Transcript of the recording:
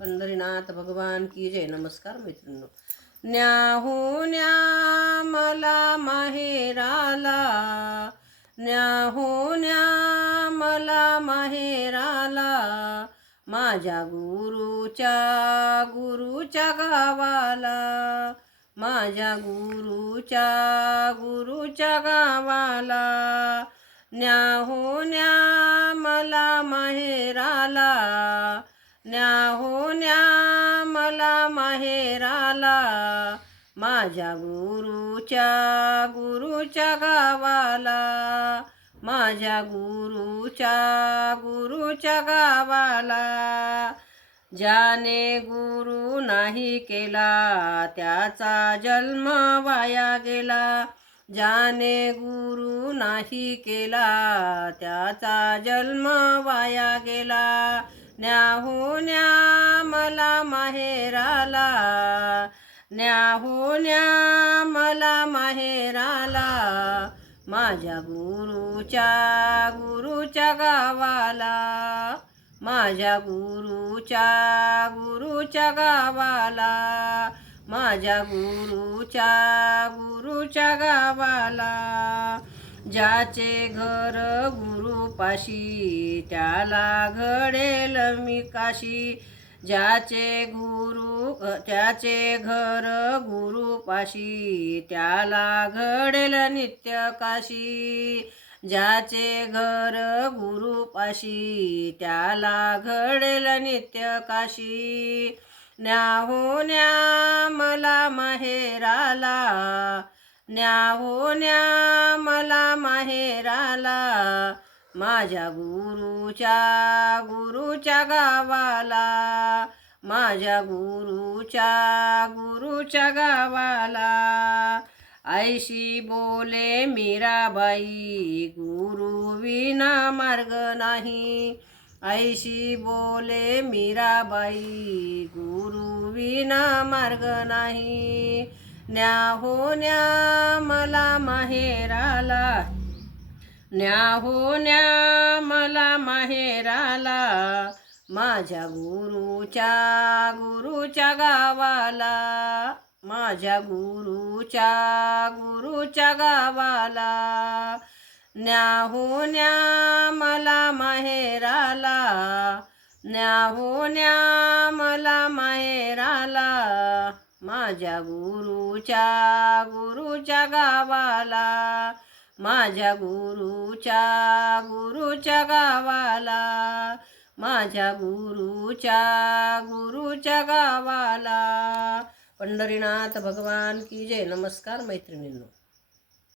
पंढरीनाथ भगवान की जय. नमस्कार मैत्रिणींनो. न्याहू न्या मला माहेराला, न्याहू न्या मला माहेराला, माझ्या गुरुच्या गावाला, माझ्या गुरुच्या गावाला. न्याहू न्या मला माहेराला, न्याहू न्या मला माहेराला, माझ्या गुरुच्या गावाला, माझ्या गुरुच्या गावाला. ज्याने गुरु नाही केला त्याचा जन्म वाया गेला, ज्याने गुरु नाही केला त्याचा जन्म वाया गेला. न्याहू न्या मला माहेराला, न्याहू न्या मला माहेराला, माझ्या गुरुच्या गावाला, माझ्या गुरुच्या गावाला, माझ्या गुरुच्या गावाला. ज्याचे घर गुरुपाशी त्याला घडेल मी काशी, ज्याचे घर गुरुपाशी त्याला घडेल नित्य काशी, ज्याचे घर गुरुपाशी त्याला घडेल नित्य काशी. न्याहू न्या मला माहेराला, न्याहू न्या मला माहेराला, माझ्या गुरुच्या गावाला, माझ्या गुरुच्या गावाला. ऐशी बोले मीराबाई गुरु विना मार्ग नाही, ऐशी बोले मीराबाई गुरु विना मार्ग नाही. न्याहू न्या मला माहेराला, न्याहू न्या मला माहेराला, माझ्या गुरुच्या गावाला, माझ्या गुरुच्या गावाला. न्याहू न्या मला माहेराला, न्याहू न्या मला माहेराला, माझ्या गुरुच्या गावाला, माझ्या गुरुच्या गावाला, माझ्या गुरुच्या गावाला. पंढरीनाथ भगवान की जय. नमस्कार मैत्रिणींनो.